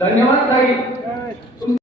धन्यवाद. ताई.